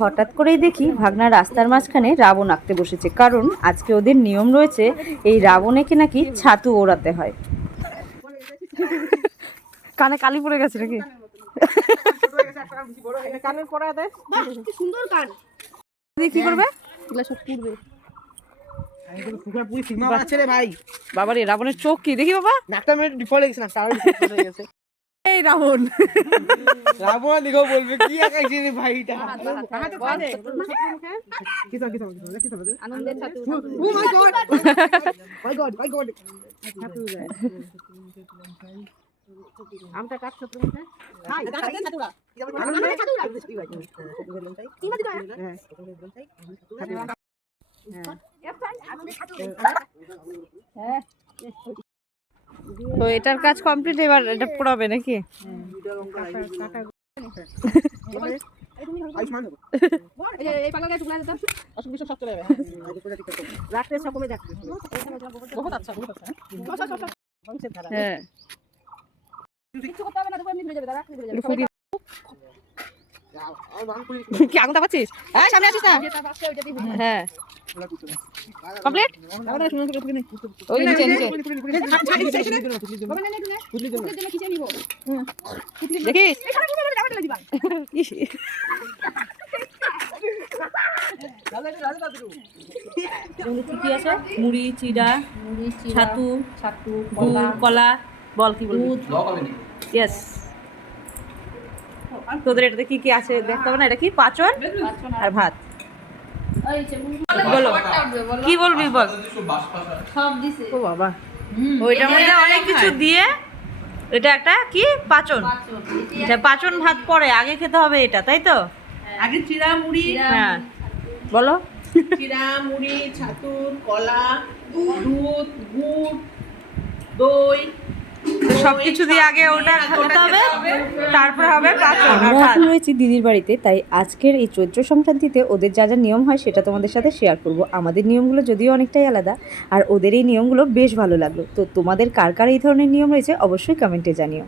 হঠাৎ করেই দেখি ভাগনা রাস্তার মাঝখানে রাবণ আঁকতে বসেছে, কারণ আজকে ওদের নিয়ম রয়েছে এই রাবণেকে নাকি ছাতু ওড়াতে হয়। কানে কালি পড়ে গেছে নাকি? কি করবে? বাবা রে, রাবণের চোখ কি দেখি বাবা। এই রাবণ রাবণ দিকেও বলবে কি আঁকাইছে রে ভাইটা। আনন্দের ছাতু। ও মাই গড মাই গড মাই গড। আমটা কাটছো তুমি? হ্যাঁ ছাতুরা আনন্দের ছাতুরা কি মাদি কয়? হ্যাঁ, তো এটার কাজ কমপ্লিট, এবার এটা পোড়াবে নাকি? হ্যাঁ, কি আগুনটা পাচ্ছিস? হ্যাঁ, সামনে আসিস না। হ্যাঁ, কমপ্লিট। ওই নিচে নিচে দেখিস। কি আছে? মুড়ি, চিড়া, ছাতু, কলা, বল কি বলবি? ইয়েস। তোদের এটাতে কি কি আছে দেখতে হবে না? এটা কি? পাঁচন আর ভাত। বলো কি বলবি বল। ও বাবা, ওইটার মধ্যে অনেক কিছু দিয়ে এটা একটা কি পাঁচন। পাঁচন ভাত পরে, আগে খেতে হবে এটা, তাই তো? আগে চিড়া মুড়ি, হ্যাঁ বলো। চিড়া মুড়ি, ছাতু, কলা, দুধ, গুড়, দই, তো সবকিছু দিয়ে আগে ওটা খেতে হবে, তারপর হবে পাঁচন। আমরা এখন রয়েছি দিদির বাড়িতে, তাই আজকের এই চৈত্র সংক্রান্তিতে ওদের যা যা নিয়ম হয় সেটা তোমাদের সাথে শেয়ার করব। আমাদের নিয়মগুলো যদিও অনেকটাই আলাদা, আর ওদের এই নিয়মগুলো বেশ ভালো লাগলো। তো তোমাদের কার কার এই ধরনের নিয়ম রয়েছে অবশ্যই কমেন্টে জানিও।